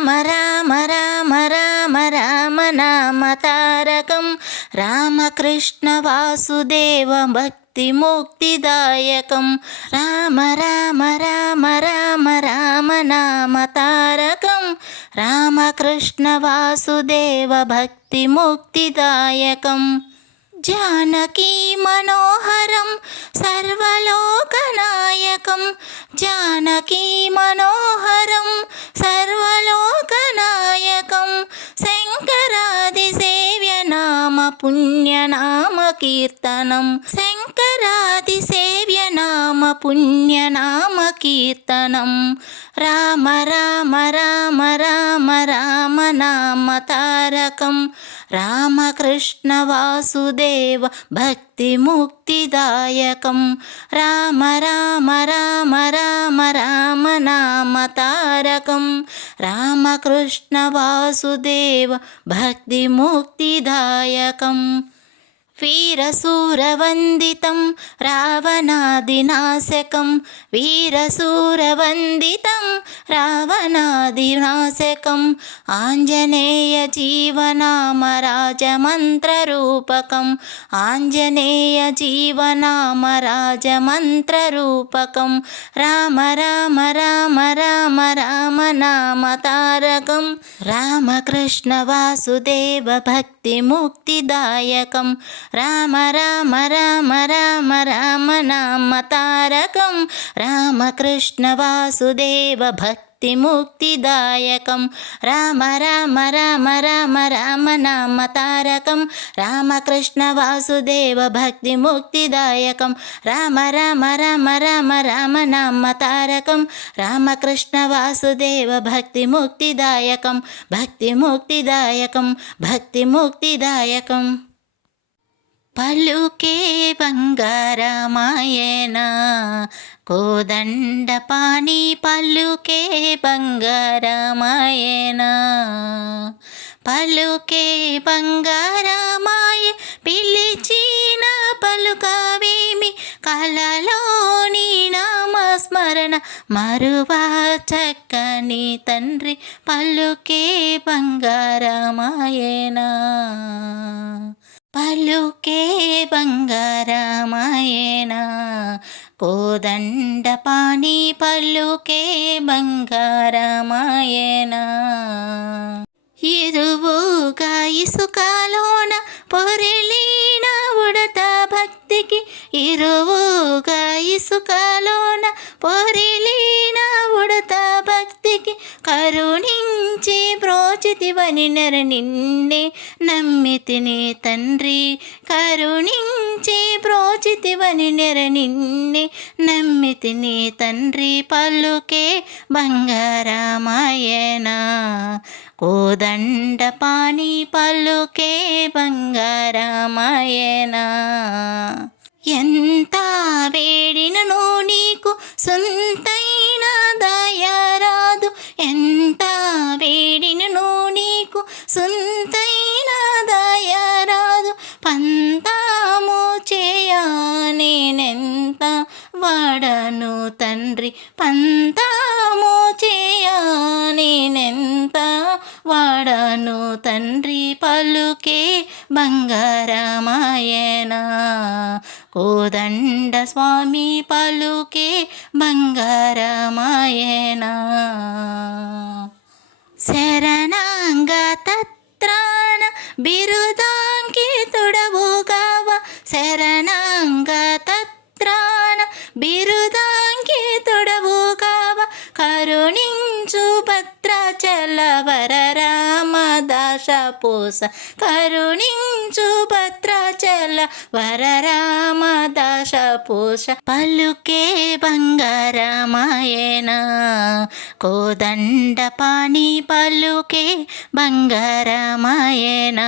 రామ రామ రామ రామ రామ నామ తారకం రామకృష్ణ వాసుదేవ భక్తి ముక్తిదాయకం రామ రామ రామ రామ రామ నామ తారకం రామకృష్ణ వాసుదేవ భక్తి ముక్తిదాయకం జానకీ మనోహరం సర్వలోకనాయకం జానకీ మనోహరం సర్వలోకనాయకం శంకరాది సేవ్య నామ పుణ్యనామ కీర్తనం శంకరాది సేవ్య నామ పుణ్యనామ కీర్తనం రామ రామ రామ రామ రామ నామ తారకం రామకృష్ణ వాసుదేవ భక్తి ముక్తిదాయకం రామ రామ రామ రామ రామ నామ తారకం రామకృష్ణ వాసుదేవ భక్తి ముక్తిదాయకం వీరశూరవందితం రావణాదినాశకం వీరశూరవందితం రావణాదినాశకం ఆంజనేయ జీవనామ రాజమంత్రరూపకం ఆంజనేయ జీవనామ రాజమంత్రరూపకం రామ రామ రామ రామ రామ నామ తారకం రామకృష్ణ వాసుదేవ భక్తి ముక్తిదాయకం రామ రామ రామ రామ రామ నామ తారకం రామకృష్ణ వాసుదేవ భక్తి ముక్తిదాయకం రామ రామ రామ రామ రామ నామ తారకం రామకృష్ణ వాసుదేవ భక్తి ముక్తిదాయకం రామ రామ రామ రామ రామ నామ తారకం రామకృష్ణ వాసుదేవ భక్తి ముక్తిదాయకం భక్తి ముక్తిదాయకం భక్తి ముక్తిదాయకం పలుకే బంగారమాయన కోదండపాణి పలుకే బంగారమాయన పలుకే బంగారమాయ పిలిచిన పలుకవేమి కలలోని నామస్మరణ మరువా చక్కని తండ్రి పలుకే బంగారమాయన పలుకే బంగారమాయన కోదండపాణి పలుకే బంగారమాయన ఇరువుగా ఇసుకలోన పొరలిన ఉడత భక్తికి ఇరువుగా ఇసుకలోన పొరలిన ఉడత భక్తికి కరుణించి బ్రోచితివని నెర నిన్నే నమ్మితిని తండ్రి కరుణించి బ్రోచితివని నెర నిన్నే నమ్మితిని తండ్రి పలుకే బంగారమాయన కోదండపాణి పలుకే బంగారమాయన ఎంత వేడినను నీకు సొంతైన దయరాదు ఎంత వేడినను నీకు సొంతైన దయరాదు పంతాము చేయా నేనెంత వాడను తండ్రి పంతాము చేయా నేనెంత వాడను తండ్రి పలుకే బంగారమాయన కోదండ స్వామి పలుకే బంగారమాయన శరణాంగ తత్రాన బిరుదాంకితుడవుగావ శరణాంగ తత్రాన బిరుదాంకితుడవుగావ కరుణించు భద్రాచల వర రామదాస పూస కరుణించు భద్రాచల వర రామదాస పూస పలుకే బంగారమాయన కోదండపాణి పలుకే బంగారమాయన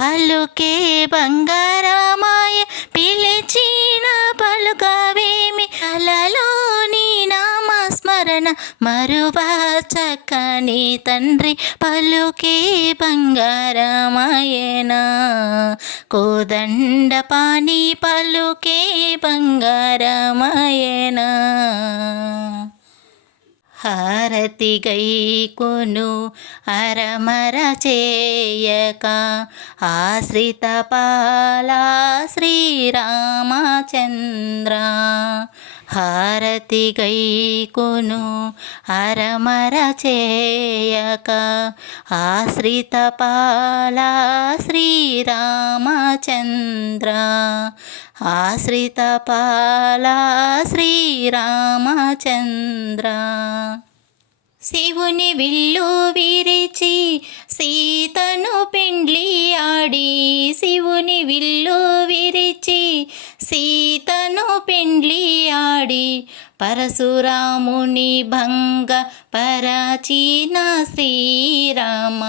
పలుకే బంగారమాయ పిలిచిన పలుకవేమి అలలోని నామస్మరణ మరువా చక్కని తండ్రి పలుకే బంగారమాయన కోదండపాణి పలుకే బంగారమాయన హారతి గైకొను అరమర చేయక ఆశ్రిత పాలా శ్రీరామచంద్ర. హారతి గైకొను అరమర చేయక ఆశ్రిత పాలా శ్రీరామచంద్ర. ఆశ్రిత పాలా శ్రీరామచంద్ర. శివుని విల్లు విరిచి సీతను పెండ్లి ఆడి, శివుని విల్లు విరిచి సీతను పెండ్లి ఆడి పరశురాముని భంగ పరచిన శ్రీరామ.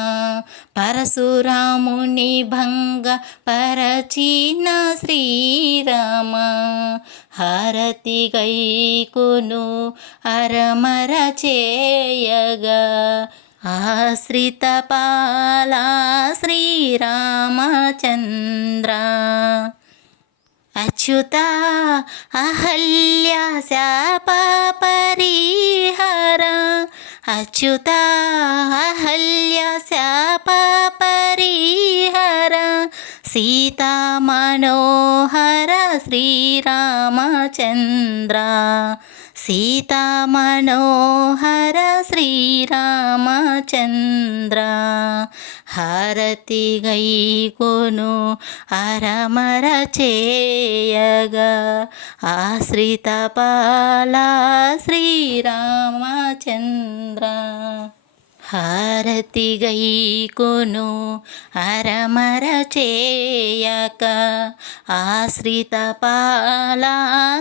పరశురాముని భంగ పరచిన శ్రీరామ. హారతి గైకొను అరమర చేయగా ఆశ్రిత పాలా శ్రీరామచంద్ర. అచ్యుత అహల్య శాప పరిహార. అచ్యుత అహల్య శాప పరిహార. సీతా మనోహర శ్రీరామచంద్ర. సీతా మనోహర శ్రీరామచంద్ర. హారతి గైకొను అరమర చేయగా ఆశ్రిత పాలా శ్రీరామచంద్ర. హారతి గైకొను అరమర చేయక ఆశ్రిత పాలా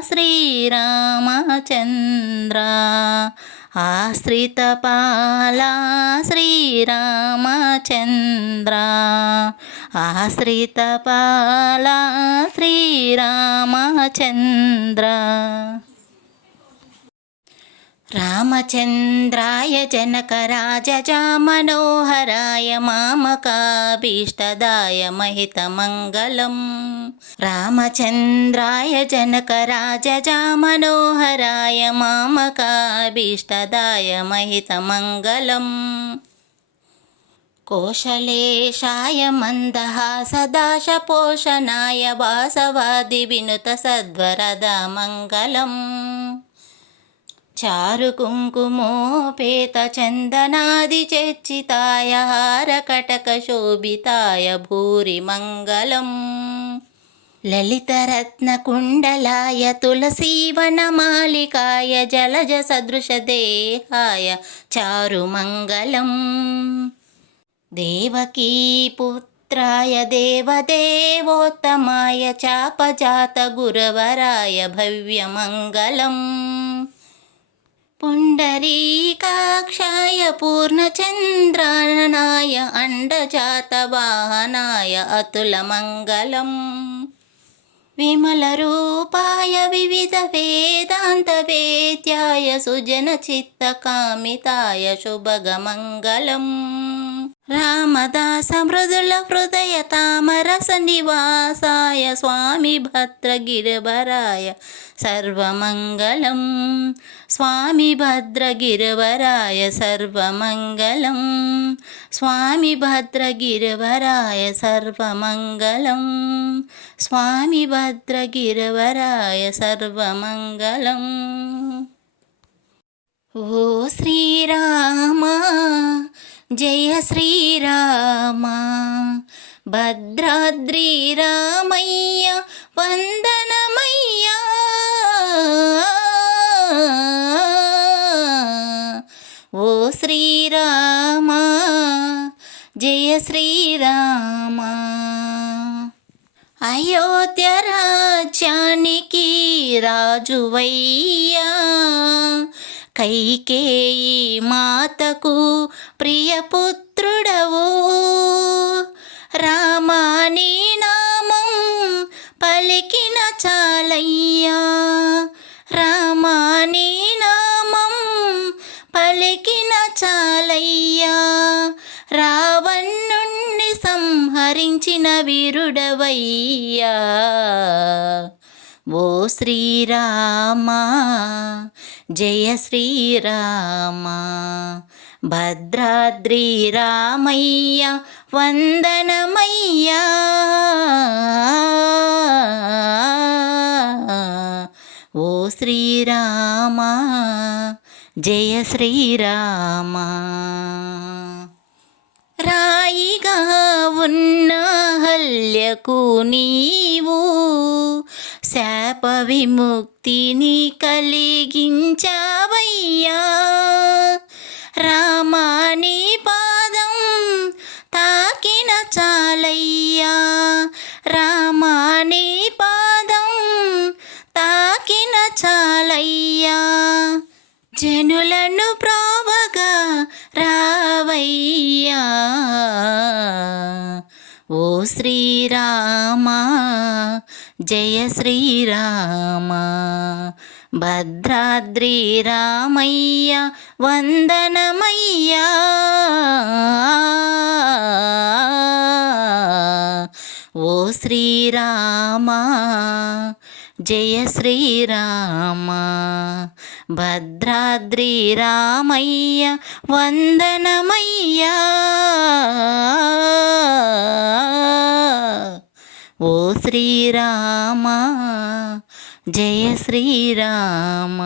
శ్రీరామచంద్ర. ఆశ్రిత పాలా శ్రీరామచంద్ర. ఆశ్రిత పాలా శ్రీరామచంద్ర. రామచంద్రాయ జనకరాజజా మనోహరాయ మామకాభీష్టదాయ మహితమంగళం. రామచంద్రాయ జనకరాజజా మనోహరాయ మామకాభీష్టదాయ మహితమంగళం. కోశలేశాయ మందహాసదాశ పోషణాయ వాసవాది వినుత సద్వరద మంగళం. చారు కుంకుమోపేత చందనాది చర్చితాయ హారకటక శోభితాయ భూరి మంగళం. లలితరత్న కుండలాయ తులసీవనమాలికాయ జలజ సదృశ దేహాయ చారు మంగళం. దేవకీ పుత్రాయ దేవదేవోత్తమాయ చాపజాత గురవరాయ భవ్యమంగళం. పుండరీకాక్షాయ పూర్ణచంద్రాననాయ అండజాతవాహనాయ అతులమంగళం. విమలరూపాయ వివిధ వేదాంత వేద్యాయ సుజన చిత్తకామితాయ శుభగమంగళం. రామదాస మృదుల హృదయ తామరస నివాసాయ స్వామి భద్రగిరివరాయ సర్వమంగళం. స్వామి భద్రగిరివరాయ సర్వమంగళం. స్వామి భద్రగిరివరాయ సర్వమంగళం. స్వామి భద్రగిరివరాయ సర్వమంగళం. ఓ శ్రీరామ జయ శ్రీరామ. భద్రాద్రి రామయ్య వందనమయ్యా. ఓ శ్రీరామ జయ శ్రీరామ. అయోధ్య రాజ్యానికి రాజువయ్యా. కైకేయి మాతకు ప్రియపుత్రుడవు. రామాని నామం పలికిన చాలయ్యా. రామాని నామం పలికిన చాలయ్యా. రావణుణ్ణి సంహరించిన వీరుడవయ్యా. ఓ శ్రీరామ జయ శ్రీరామ. భద్రాద్రి రామయ్య వందనమయ్యా. ఓ శ్రీరామ జయ శ్రీరామ. రాయిగా ఉన్న హల్యకు నీవు శాప విముక్తిని కలిగించావయ్యా. రామాని పాదం తాకిన చాలయ్యా. రామాని పాదం తాకిన చాలయ్యా. జనులను ప్రోవగా రావయ్యా. ఓ శ్రీరామ జయ శ్రీరామ. భద్రాద్రి రామయ్య వందనమయ్యా. ఓ శ్రీరామ జయ శ్రీరామ. భద్రాద్రి రామయ్య వందనమయ్యా. ఓ శ్రీరామ జయ శ్రీరామ.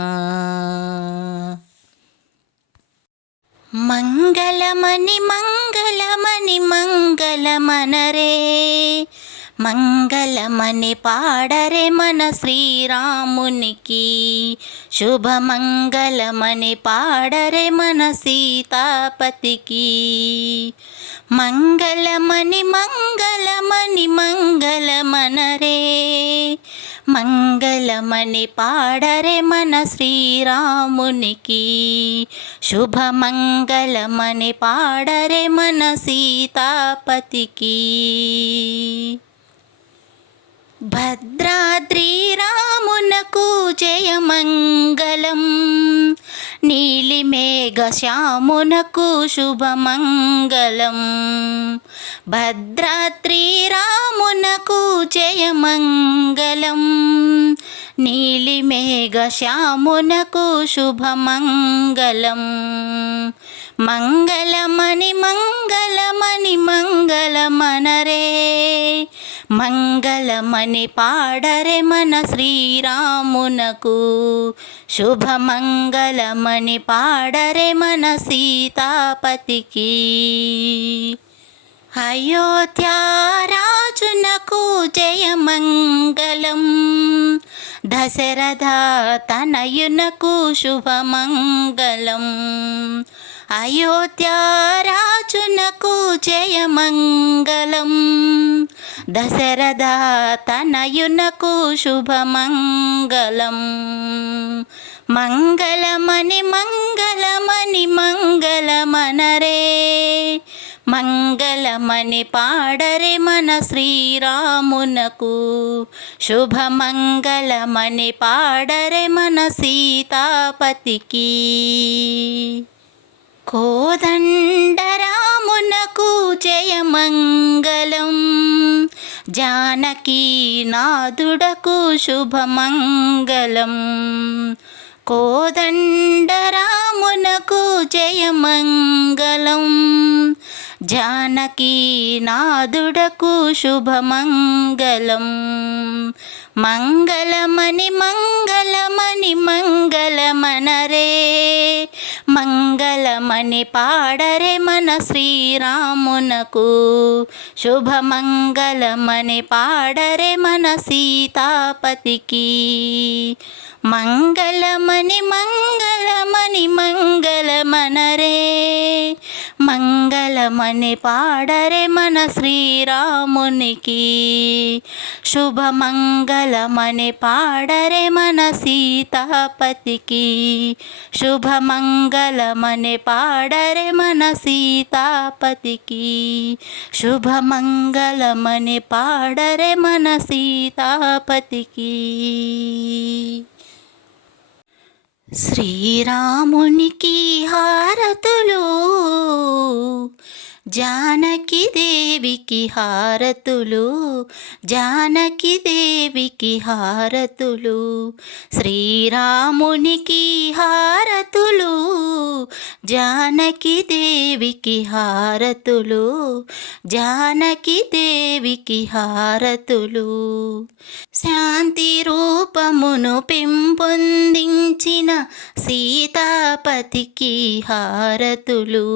మంగళమని మంగళమని మంగళమనరే. మంగళమని పాడరే మన శ్రీరామునికి. శుభమంగళమని పాడరే మన సీతాపతికి. మంగళమని మంగళమని మంగళమనరే. మంగళమని పాడరే మన శ్రీరామునికి. శుభమంగళమని పాడరే మన సీతాపతికి. భద్రాద్రి రామునకు జయమంగళం. నీలిమేఘ శ్యామునకు శుభమంగళం. భద్రాద్రి రామునకు జయమంగళం. నీలిమేఘ శ్యామునకు శుభమంగళం. మంగళమని మంగళమని మంగళమనరే. మంగళమని పాడరే మన శ్రీరామునకు. శుభమంగళమని పాడరే మన సీతాపతికి. అయోధ్య రాజునకు జయమంగళం. దశరథ తనయునకు శుభమంగళం. అయోధ్య రాజునకు జయమంగళం. దశరథ తనయునకు శుభమంగళం. మంగళమని మంగళమని మంగళమనరే. మంగళమని పాడరే మన శ్రీరామునకు. శుభమంగళమని పాడరే మన సీతాపతికి. కోదండరామునకు జయమంగళం. జానకీ నాథుడకు శుభమంగళం. కోదండరామునకు జయమంగళం. జానకీ నాథుడకు శుభమంగళం. మంగళమని మంగళమని మంగళమనరే. మంగళమని పాడరే మన శ్రీరామునకు. శుభమంగళమని పాడరే మన సీతాపతికి. మంగళమని మంగళమని మంగళమనరే. మంగళమని పాడరే మన శ్రీరామునికి. శుభమంగళమని పాడరే మన సీతాపతికి. శుభమంగళమని పాడరే మన సీతాపతికి. శుభమంగళమని పాడరే మన సీతాపతికి. శ్రీరామునికి హారతులు జానకి దేవికి హారతులు, జానకి దేవికి హారతులు, శ్రీరామునికి హారతులు, జానకి దేవికి హారతులు, జానకి దేవికి హారతులు. శాంతి రూపమును పెంపొందించిన సీతాపతికి హారతులు,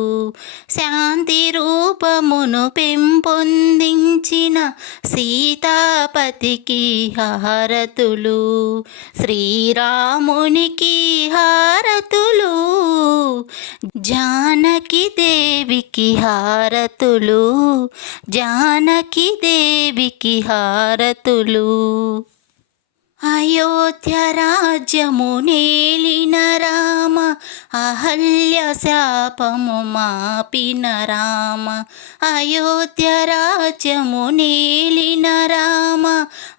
శాంతి రూపమును పెంపొందించిన సీతాపతికి హారతులు, శ్రీరామునికి హారతులు, జానకి దేవికి హారతులు, జానకి దేవికి హారతులు. అయోధ్య రాజ్యము నేలిన రామ, అహల్య శాపము మాపిన రామ, అయోధ్య రాజ్యము నేలిన రామ,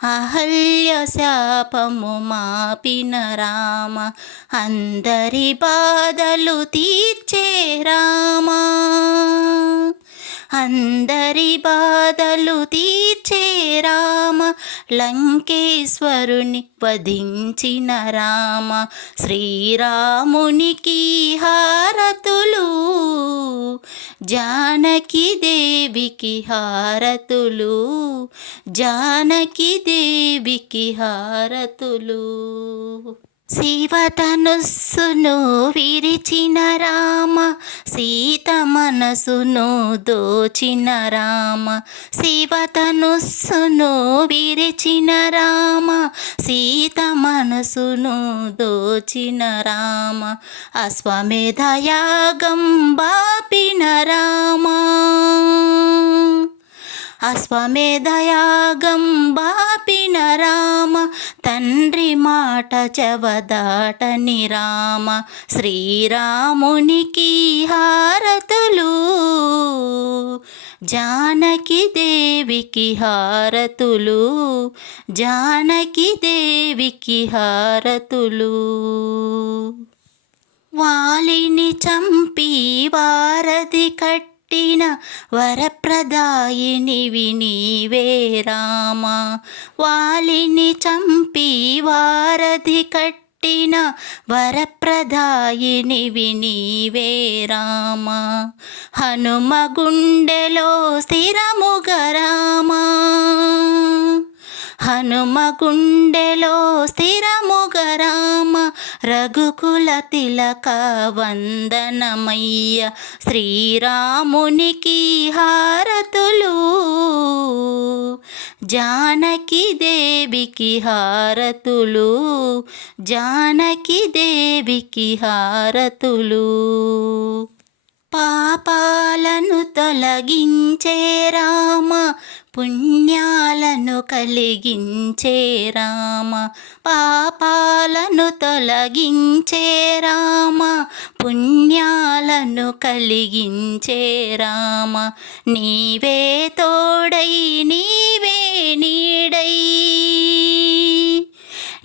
అహల్య శాపము మాపిన రామ, అందరి బాధలు తీర్చే రామ, అందరి బాధలు తీర్చే రామ, లంకేశ్వరుని వధించిన రామ, శ్రీరామునికి హారతులు, జానకి దేవికి హారతులు, జానకి దేవికి హారతులు. శివధనుస్సును విరిచిన రామ, సీత మనసును దోచిన రామ, శివధనుస్సును విరిచిన రామ, సీత మనసును దోచిన రామ, అశ్వమేధ యాగం బాపిన రామ, అశ్వమేధ యాగం బాపిన రామ, తండ్రి మాట చెవదాటని రామ, శ్రీరామునికి హారతులు, జానకి దేవికి హారతులు, జానకి దేవికి హారతులు. వాలిని చంపి వారధి కట్టిన వరప్రదాయినివి నీవే రామ, వాలిని చంపి వారధి కట్టిన వరప్రదాయినివి నీవే రామ, హనుమ గుండెలో స్థిరముగా రామ, హనుమ గుండెలో స్థిరముగా రామ, రఘుకుల తిలక వందనమయ్య, శ్రీరామునికి హారతులు, జానకి దేవికి హారతులు, జానకి దేవికి హారతులు. పాపాలను తొలగించే రామ, పుణ్యాలను కలిగించే రామ, పాపాలను తొలగించే రామ, పుణ్యాలను కలిగించే రామ, నీవే తోడై నీవే నీడై,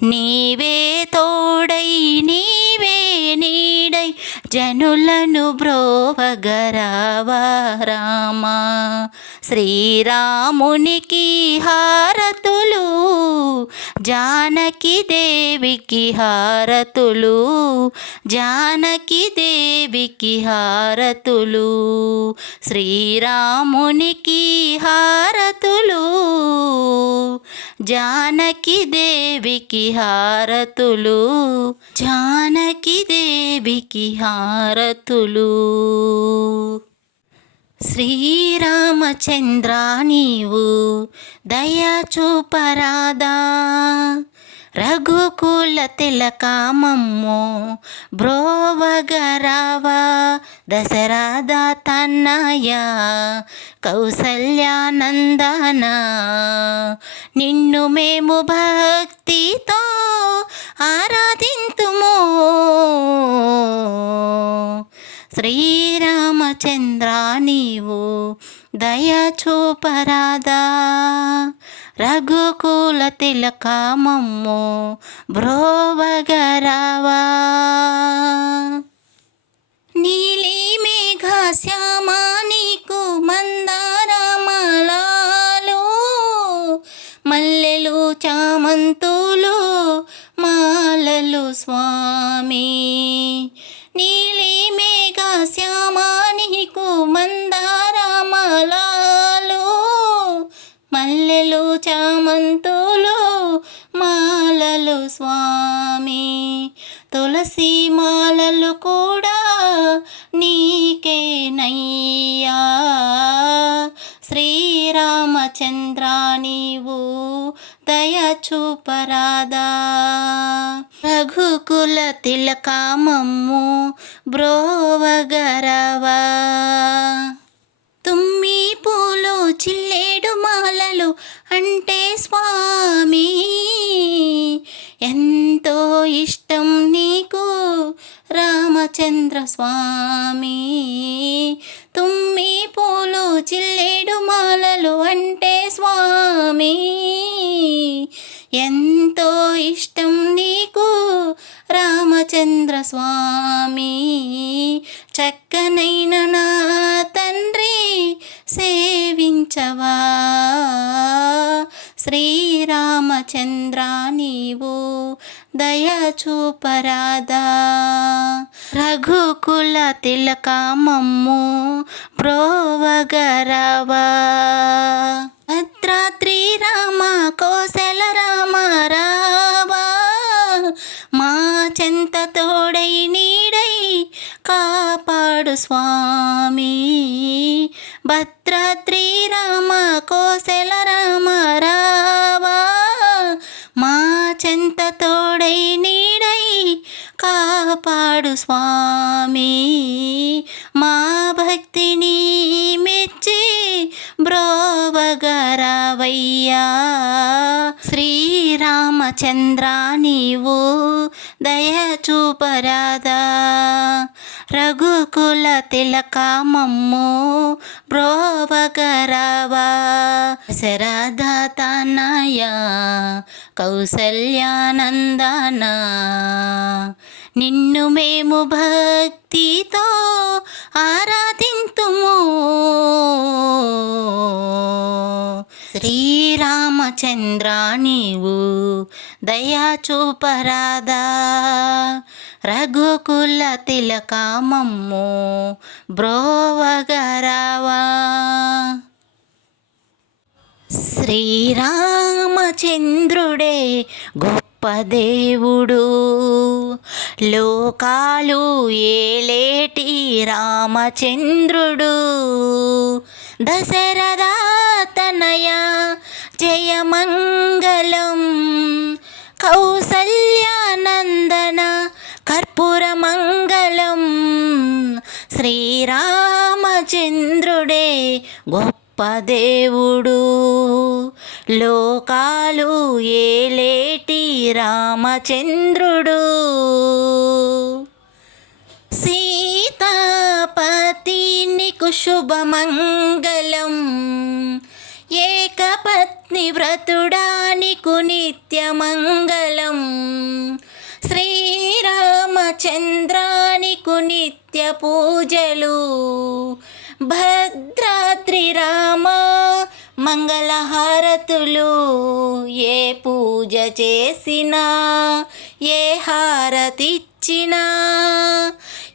నీవే తోడై నీవే నీడై, జనులను బ్రోవగరావా రామ, శ్రీరామునికి హారతులు, జానకి దేవికి హారతులు, జానకి దేవికి హారతులు, శ్రీరామునికి హారతులు, జానకి దేవికి హారతులు, జానకి దేవికి హారతులు. శ్రీరామచంద్ర నీవు దయ చూపరాదా, రఘుకుల తిలకామమ్మో బ్రోవగరావా, దశరథ తన్నయ కౌసల్యానందన, నిన్ను మేము భక్తితో ఆరాధింతుము, శ్రీరామచంద్ర నీవు దయ చూపరాదా, రఘుకుల తిలకామమ్మో బ్రోవగరావా. నీలి మేఘ శ్యామ నీకు స్వామి. నీలి మేఘ శ్యామ నీకు మందారమాలాలు, మల్లెలు చామంతులు మాలలు స్వామి. తులసి మాలలు కూడా నీకేనయ్యా. శ్రీరామచంద్ర నీవు దయ చూపరాదా. రఘుకుల తిలక మమ్ము బ్రోవగరవా. తుమ్మి పూలు చిల్లేడు మాలలు అంటే స్వామి ఎంతో ఇష్టం నీకు రామచంద్ర స్వామి. తుమ్మి పూలు చిల్లేడు మాలలు అంటే స్వామి ఎంతో ఇష్టం నీకు రామచంద్ర స్వామి. చక్కనైన నా తండ్రి సేవించవా. శ్రీరామచంద్ర నీవు దయ చూపరాదా. రఘుకుల తిలక మమ్ము బ్రోవగరవా. భద్రాద్రి రామ కోసల రామ రావా. మా చెంత తోడై నీడై కాపాడు స్వామి. భద్రాద్రి రామ కోసల రామ రావా. మా చెంత తోడై నీడై కాపాడు స్వామి. మా భక్తిని మెచ్చి బ్రోవగరవయ్యా. శ్రీరామచంద్ర నీవు దయ చూపరాదా. రఘుకుల తిలక మమ్ము బ్రోవగరవా. శరదతనయ కౌసల్యానందన నిన్ను మేము భక్తితో ఆరాధింతుము. శ్రీరామచంద్ర నీవు దయా చూపరాదా. రఘుకుల తిలక మమ్ము బ్రోవగరవా. శ్రీరామచంద్రుడే గొప్ప దేవుడు, లోకాలు ఏలేటి రామచంద్రుడు. దశరథ తనయ జయమంగళం, కౌసల్యానందన కర్పూరమంగళం. శ్రీరామచంద్రుడే గొప్ప దేవుడు, లోకాలు ఏలేటి రామచంద్రుడు. సీతాపతి నీకు శుభమంగళం, ఏకపత్ని వ్రతుడా నీకు నిత్యమంగళం. శ్రీరామచంద్ర నీకు నిత్య పూజలు. భద్రాద్రి రామ మంగళహారతులు. ఏ పూజ చేసినా ఏ హారతిచ్చినా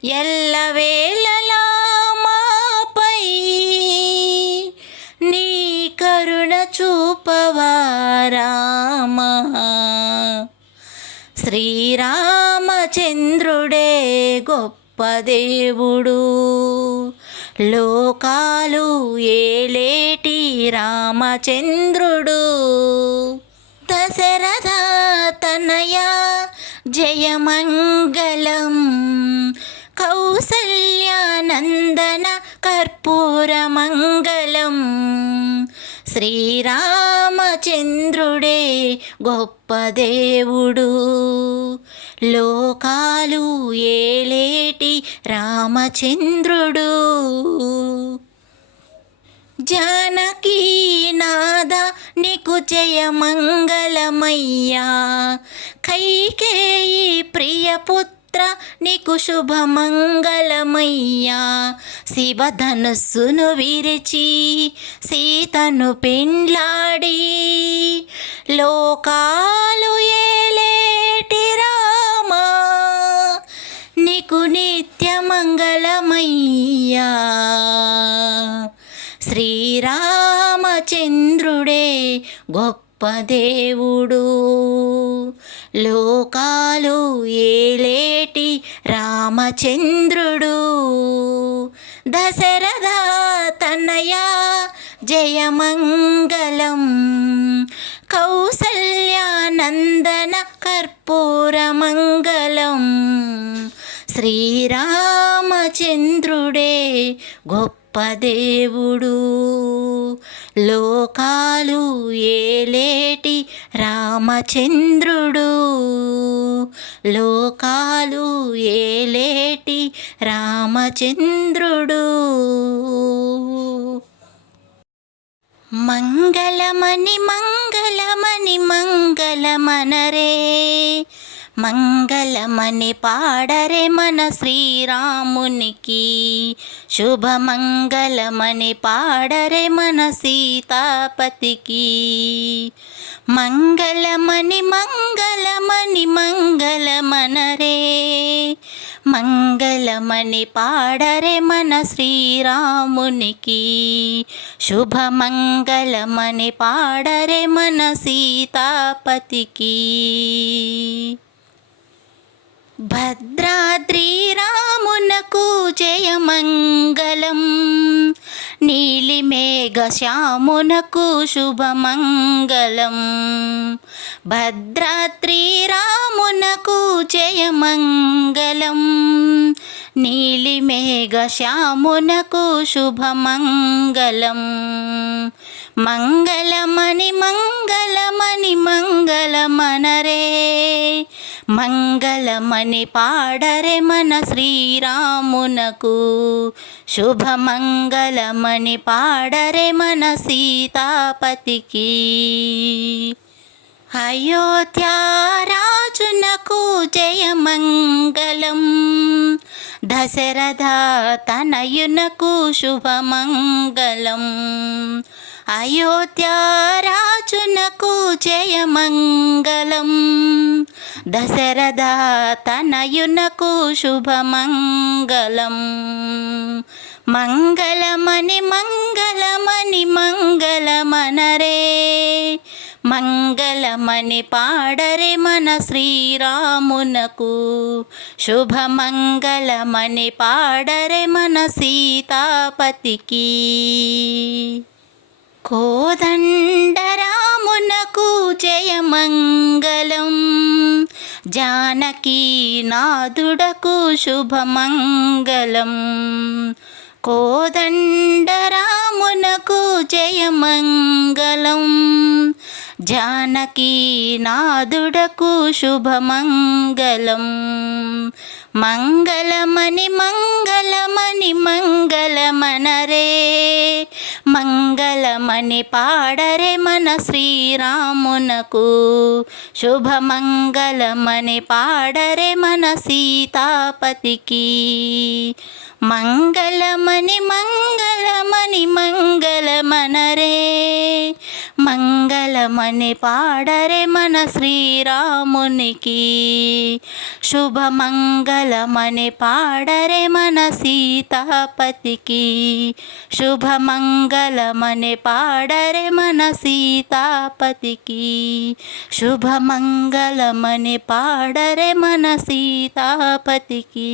ఎల్లవేళలా మాపై నీ కరుణ చూపవా రామా. శ్రీరామచంద్రుడే గొప్ప దేవుడు, లోకాలు ఏలేటి రామచంద్రుడు. దశరథ తనయ జయమంగళం, కౌసల్యానందన కర్పూరమంగళం. శ్రీరామచంద్రుడే గొప్ప దేవుడు, లోకాలు ఏలేటి రామచంద్రుడు. జానకీ నాద నీకు జయమంగళమయ్యా. కైకేయి ప్రియపుత్ర నీకు శుభమంగళమయ్యా. శివధనుస్సును విరిచి సీతను పెండ్లాడి లోకాలు ఏలేటి రామా. నిత్యమంగళమయ్యా. శ్రీరామచంద్రుడే గొప్ప దేవుడు, లోకాలు ఏలేటి రామచంద్రుడు. దశరథ తనయ జయమంగళం, కౌసల్యానందన కర్పూరమంగళం. శ్రీరామచంద్రుడే గొప్ప దేవుడు, లోకాలు ఏలేటి రామచంద్రుడు, లోకాలు ఏలేటి రామచంద్రుడు. మంగళమని మంగళమని మంగళమనరే, మంగళమని పాడరే మన శ్రీరామునికి. శుభమంగళమని పాడరే మన సీతాపతికి. మంగళమని మంగళమని మంగళమనరే, మంగళమని పాడరే మన శ్రీరామునికి. శుభమంగళమని పాడరే మన సీతాపతికి. భద్రాద్రి రామునకు జయమంగళం, నీలిమేఘ శ్యామునకు శుభమంగళం. భద్రాద్రి రామునకు జయమంగళం, నీలిమేఘ శ్యామునకు శుభమంగళం. మంగళమని మంగళమని మంగళమనరే, మంగళమని పాడరే మన శ్రీరామునకు. శుభమంగళమని పాడరే మన సీతాపతికి. అయోధ్యారాజునకు జయమంగళం, దశరథ తనయునకు శుభమంగళం. అయోధ్యారాజునకు జయమంగళం, దశరథ తనయునకు శుభమంగళం. మంగళమని మంగళమని మంగళమనరే, మంగళమని పాడరే మన శ్రీరామునకు. శుభమంగళమని పాడరే మన సీతాపతికి. కోదండరామునకు జయమంగళం, జానకీ నాథుడకు శుభమంగళం. కోదండరామునకు జయమంగళం, జానకీ నాథుడకు శుభమంగళం. మంగళమని మంగళమని మంగళమనరే, మంగళమని పాడరే మన శ్రీరామునకు. శుభమంగళమని పాడరే మన సీతాపతికి. మంగళమని మంగళమని మంగళమనరే, మంగళమని పాడరే మన శ్రీరామునికి. శుభమంగళమని పాడరే మన సీతాపతికి. శుభమంగళమని పాడరే మన సీతాపతికి. శుభమంగళమని పాడరే మన సీతాపతికి.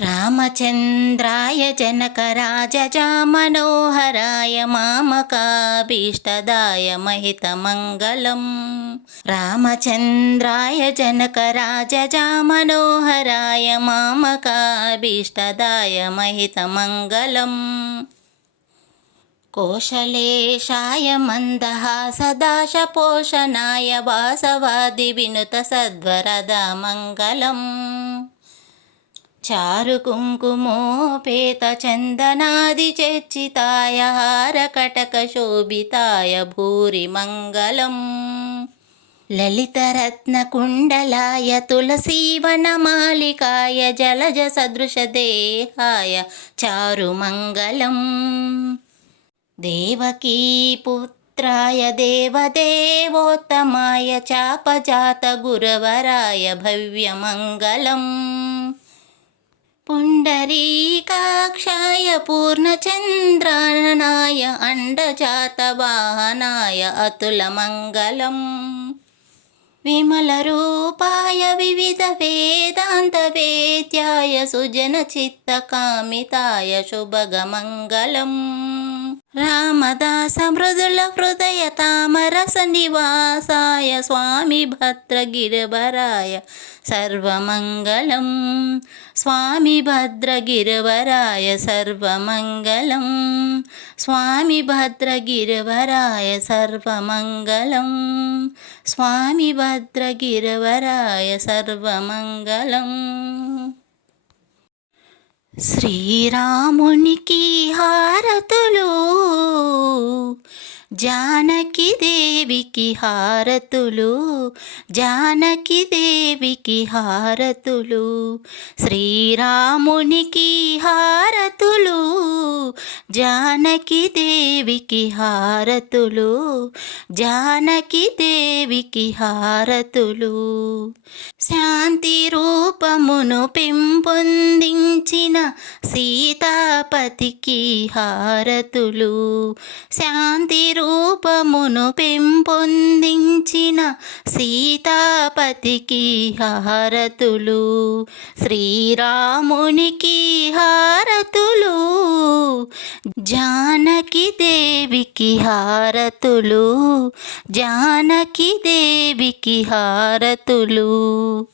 రామచంద్రాయ జనకరాజామనోహరాయ మామకాభీష్టదాయ మహితమంగళం. రామచంద్రాయ జనకరాజామనోహరాయ మామకాభీష్టదాయ మహితమంగళం. కోశలేశాయ మందహాసదాశపోషణాయ వాసవాది వినుత సద్వరద మంగళం. చారు కుంకుమోపేత చందనాది చర్చితాయ హారకటక శోభితాయ భూరి మంగళం. లలితరత్నకుండలాయ తులసీవనమాలికాయ జలజ సదృశదేహాయ చారు మంగళం. దేవకీ పుత్ర పుత్రాయ దేవదేవోత్తమాయ చాపజాత గురవరాయ భవ్యమంగళం. పుండరీకాక్షాయ పూర్ణచంద్రాననాయ అండజాత వాహనాయ అతులమంగళం. విమలరూపాయ వివిధ వేదాంత వేద్యాయ సుజనచిత్తకామితాయ శుభగమంగళం. రామదాస మృదుల హృదయ తామరస నివాసాయ స్వామి భద్రగిరివరాయ సర్వమంగళం. స్వామి భద్రగిరివరాయ సర్వమంగళం. స్వామి భద్రగిరివరాయ సర్వమంగళం. స్వామి భద్రగిరివరాయ సర్వమంగళం. శ్రీరామునికి హారతులు, జానకి దేవికి హారతులు, జానకి దేవికి హారతులు. శ్రీరామునికి హారతులు, జానకి దేవికి హారతులు, జానకి దేవికి హారతులు. శాంతి రూపమును పెంపొందించిన సీతాపతికి హారతులు. శాంతి రూపమును పెంపొందించిన సీతాపతికి హారతులు. శ్రీరామునికి హారతులు, జానకి దేవికి హారతులు, జానకి దేవికి హారతులు.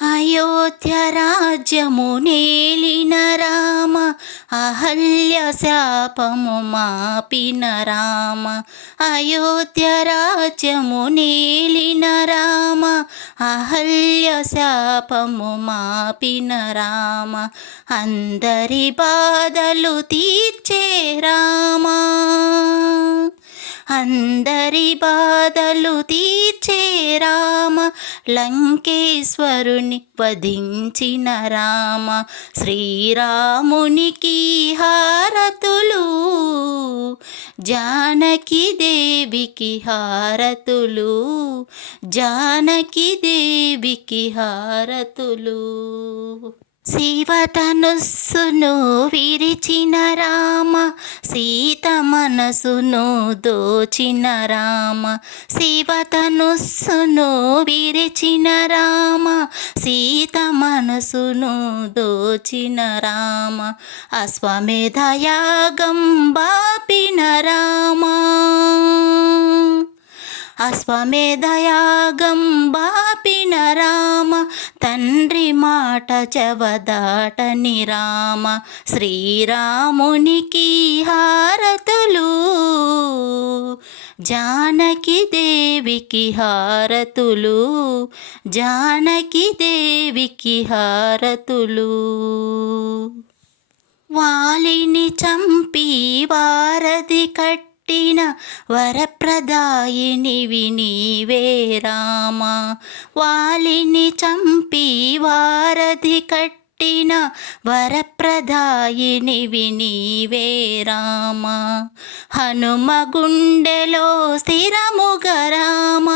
అయోధ్య రాజ్యము నేలిన రామ, అహల్య శాపము మాపిన రామ. అయోధ్య రాజ్యము నేలిన రామ, అహల్య శాపము మాపిన రామ. అందరి బాధలు తీర్చే రామ, అందరి బాధలు తీర్చే రామ. లంకేశ్వరుని వధించిన రామ. శ్రీరామునికి హారతులు, జానకి దేవికి హారతులు, జానకి దేవికి హారతులు. శివధనుస్సును విరిచిన రామ, సీత మనసును దోచిన రామ. శివధనుస్సును విరిచిన రామ, సీత మనసును దోచిన రామ. అశ్వమేధయాగం బాపిన రామ, అశ్వమేధయాగం బాపిన రామ. తండ్రి మాట చెవదాటని రామ. శ్రీరామునికి హారతులు, జానకి దేవికి హారతులు, జానకి దేవికి హారతులు. వాలిని చంపి వారధి కట్టిన వరప్రదాయినివి నీవే రామ. వాలిని చంపి వారధి కట్టిన వరప్రదాయినివి నీవే రామ. హనుమ గుండెలో స్థిరముగ రామ,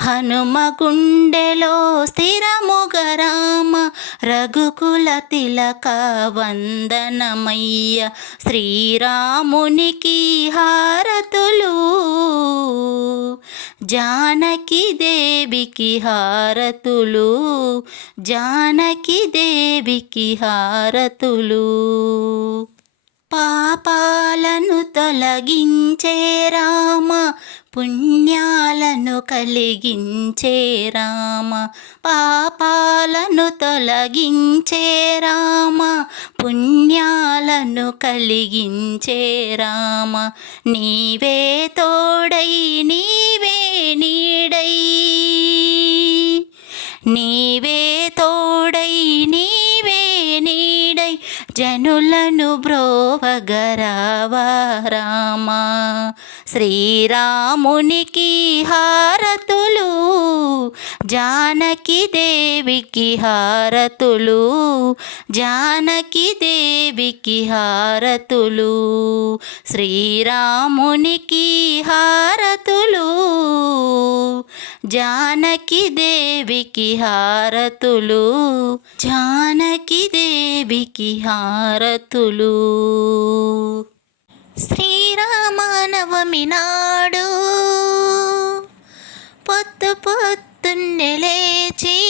హనుమ గుండెలో స్థిరముగ రామ. రఘుకుల తిలక వందనమయ్య. శ్రీరామునికి హారతులు, జానకి దేవికి హారతులు, జానకి దేవికి హారతులు. పాపాలను తొలగించే రామ, పుణ్యాలను కలిగించే రామ. పాపాలను తొలగించే రామ, పుణ్యాలను కలిగించే రామ. నీవే తోడై నీవే నీడై, నీవే తోడై నీవే నీడై జనులను బ్రోవగరావా రామ. శ్రీరామునికి హారతులు, జానకి దేవికి హారతులు, జానకి దేవికి హారతులు. శ్రీరామునికి హారతులు, జానకి దేవికి హారతులు, జానకి దేవికి హారతులు. శ్రీరామనవమి నాడు పొద్దు పొద్దున్నే లేచి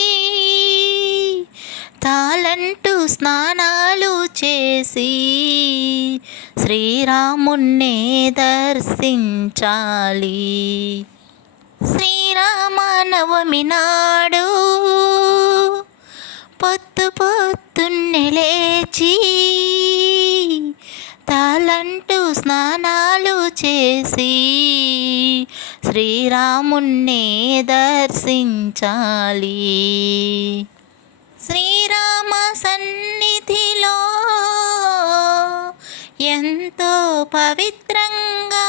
తాళంటూ స్నానాలు చేసి శ్రీరామున్నే దర్శించాలి. శ్రీరామనవమి నాడు పొద్దు పొద్దున్నే లేచి తాళంటూ స్నానాలు చేసి శ్రీరామున్నే దర్శించాలి. శ్రీరామ సన్నిధిలో ఎంతో పవిత్రంగా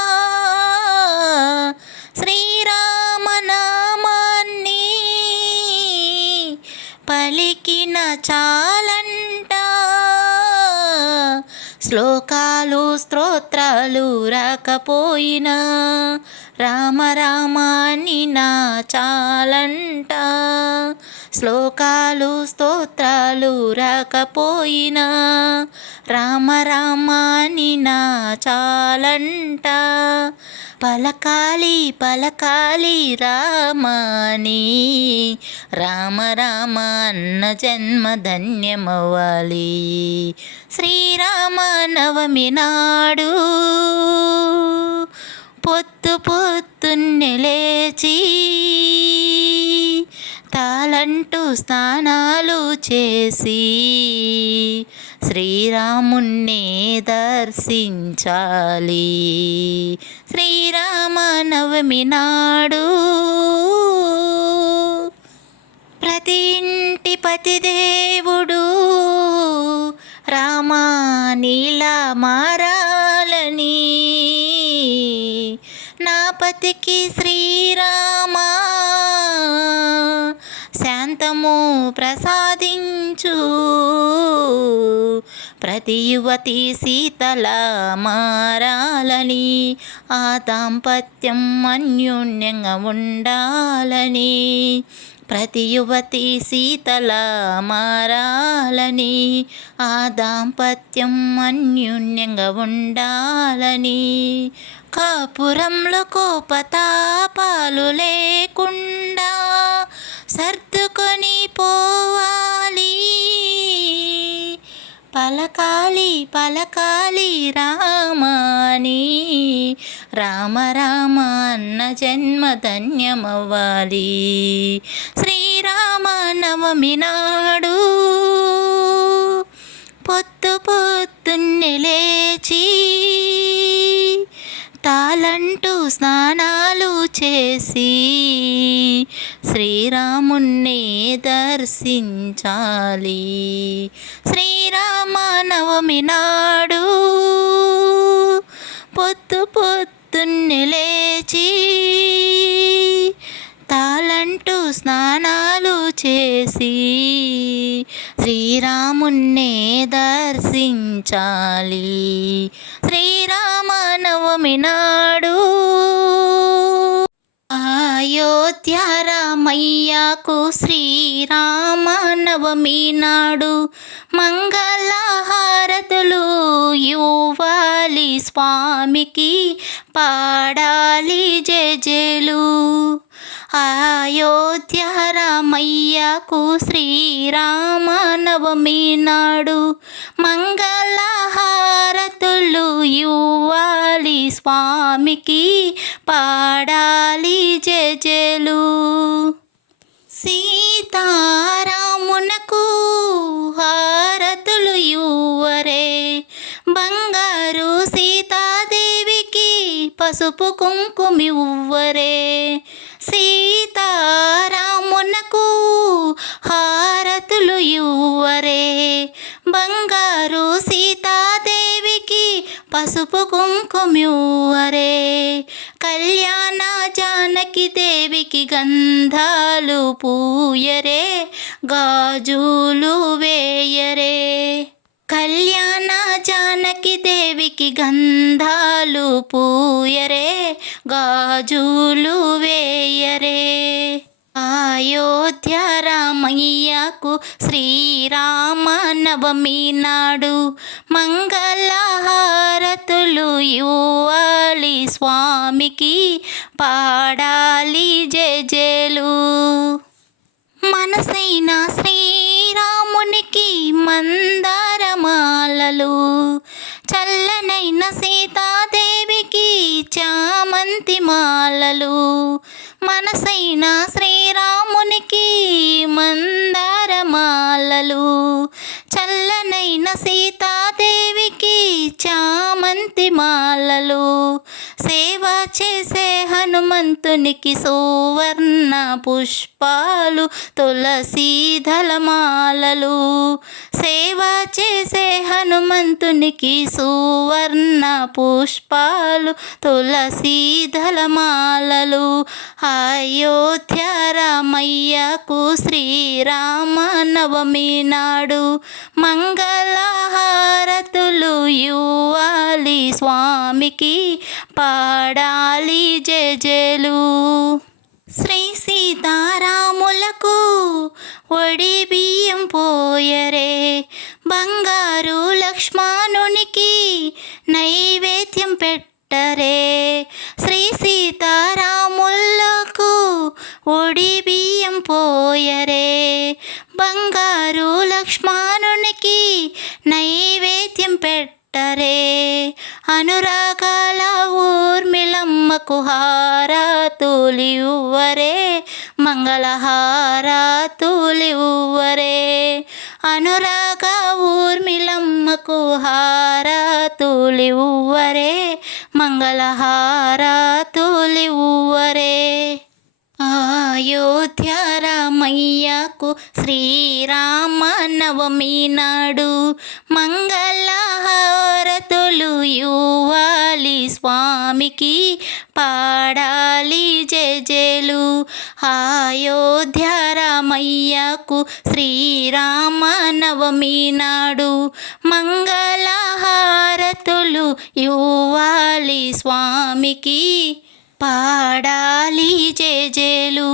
శ్రీరామనామాన్ని పలికిన చాలంట. శ్లోకాలు స్తోత్రాలు రాకపోయినా రామ రామాని నా చాలంట. శ్లోకాలు స్తోత్రాలు రాకపోయినా రామ రామాని నా చాలంట. పలకాలి పలకాలి రామాని, రామ రామ అన్న జన్మ ధన్యమవ్వాలి. శ్రీరామనవమి నాడు పొద్దు పొద్దున్నే లేచి తాళంటూ స్నానాలు చేసి శ్రీరామున్నే దర్శించాలి. శ్రీరామనవమి నాడు ప్రతి ఇంటి పతిదేవుడు రామా నీలా మారాలని, నా పతికి శ్రీరామా శాంతము ప్రసాదించు. ప్రతి యువతి సీతలా మారాలని, ఆ దాంపత్యం అన్యోన్యంగా ఉండాలని. ప్రతి యువతి సీతలా మారాలని, ఆ దాంపత్యం అన్యోన్యంగా ఉండాలని. కాపురంలో కోపతాపాలు లేకుండా సర్దుకొని పోవాలి. పలకాలి పలకాలి రామాని, రామ రామ అన్న జన్మ ధన్యమవ్వాలి. శ్రీరామనవమి నాడు పొద్దు పొద్దున్నే లేచి తాళంటూ స్నానాలు చేసి శ్రీరామున్నే దర్శించాలి. శ్రీరామనవమి నాడు పొద్దు పొద్దున్నే లేచి తాళంటూ స్నానాలు చేసి శ్రీరామున్నే దర్శించాలి. శ్రీరామనవమి నాడు అయోధ్య రామయ్యకు శ్రీరామనవమి నాడు మంగళహారతులు ఇవ్వాలి. స్వామికి పాడాలి జయజయలు. అయోధ్య రామయ్యకు శ్రీరామనవమి నాడు మంగళహారతులు ఇవ్వాలి. స్వామికి పాడాలి జయజయలు. సీతారామునకు హారతులు ఇవ్వరే, బంగారు సీతాదేవికి పసుపు కుంకుమివ్వరే. సీతారామునకు హారతులు ఇవ్వరే, బంగారు సీతాదేవికి పసుపు పసుపు కుంకుమివ్వరే. కళ్యాణ జానకి దేవికి గంధాలు పూయరే, గాజులు వేయరే. కళ్యాణ జానకి దేవికి గంధాలు పూయరే, గాజులు వేయరే. అయోధ్య రామయ్యకు శ్రీరామ నవమి నాడు మంగళహారతులు ఇవ్వాలి స్వామికి, పాడాలి జేజేలు. మనసైన శ్రీరామునికి మందారమాలలు, చల్లనైన సీతాదేవికి చామంతి మాలలు. మనసైన శ్రీరామునికి మందారమాలలు, చల్లనైన సీతాదేవికి చామంతి మాలలు. సేవ చేసే హనుమంతునికి సువర్ణ పుష్పాలు, తులసీ దళమాలలు. సేవ చేసే హనుమంతునికి సువర్ణ పుష్పాలు, తులసీ దళమాలలు. అయోధ్య రామయ్యకు శ్రీరామ నవమి నాడు మంగళహారతులు ఇవ్వాలి స్వామికి, పాడాలి జేజేలు. శ్రీ సీతారాములకు ఒడి బియ్యం పోయరే, బంగారు లక్ష్మణునికి నైవేద్యం పెట్టరే. శ్రీ సీతారాములకు ఒడి బియ్యం పోయరే, బంగారు లక్ష్మణునికి నైవేద్యం పెట్టరే. అనురాగాల ఊర్మిళమ్మకు హారతులివ్వరే, మంగళహారతులివ్వరే. అనురాగ ఊర్మిళమ్మకు హారతులివ్వరే, మంగళహారతులివ్వరే. అయోధ్య రామయ్యకు శ్రీరామ నవమి నాడు మంగళహారతులు ఇవ్వాలి స్వామికి, పాడాలి జేజేలు. అయోధ్య రామయ్యకు శ్రీరామ నవమి నాడు మంగళహారతులు ఇవ్వాలి స్వామికి, పాడాలి జేజేలు.